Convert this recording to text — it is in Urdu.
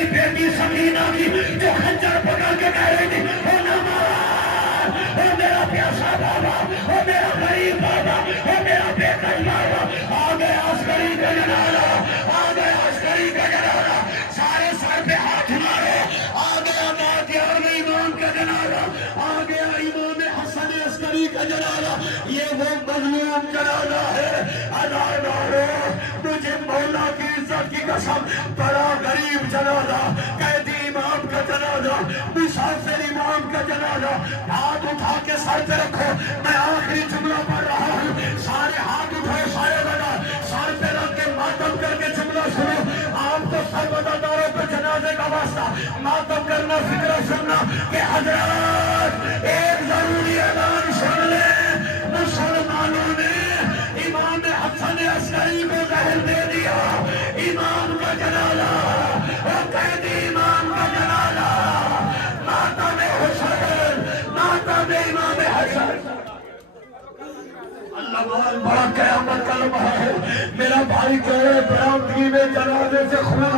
کی بیٹی سکینہ کی جو خنجر پکڑ کے کہہ رہی تھی او نماز، او میرا پیاسا بابا، او میرا غریب بابا، او میرا بے کس بابا، آ گیا عسکری کا جنازہ، آ گیا عسکری کا جنازہ، سارے سر پہ ہاتھ مارو، آ گیا نادیار امام کا جنازہ، آ گیا امام حسن عسکری کا جنازہ، یہ وہ مظلوم جنازہ ہے۔ عزادارو تجھے مولا کی عزت کی قسم بڑا غریب جنازہ، قیدی امام کا جنازہ، مسافر امام کا جنازہ، ہاتھ اٹھا کے سر پہ رکھو، میں آخری جملہ پڑھ رہا ہوں، سارے ہاتھ اٹھائے سارے لگا، سر پہ رکھ کے ماتم کر کے جملہ سنو۔ آپ کو سب عزاداروں کو جنازے کا واسطہ ماتم کرنا، فکر سننا کہ حضرات ایک ضروری اعلان سن لیں، مسلمانوں نے امام حسن عسکری کو زہر دے دیا، امام کا جنازہ اور قیدی امام کا جنازہ، ماتم حسین، ماتم امام حسن۔ اللہ بہت بڑا قیامت کا لمحہ ہے، میرا بھائی کہے برامدی میں جنازے سے خون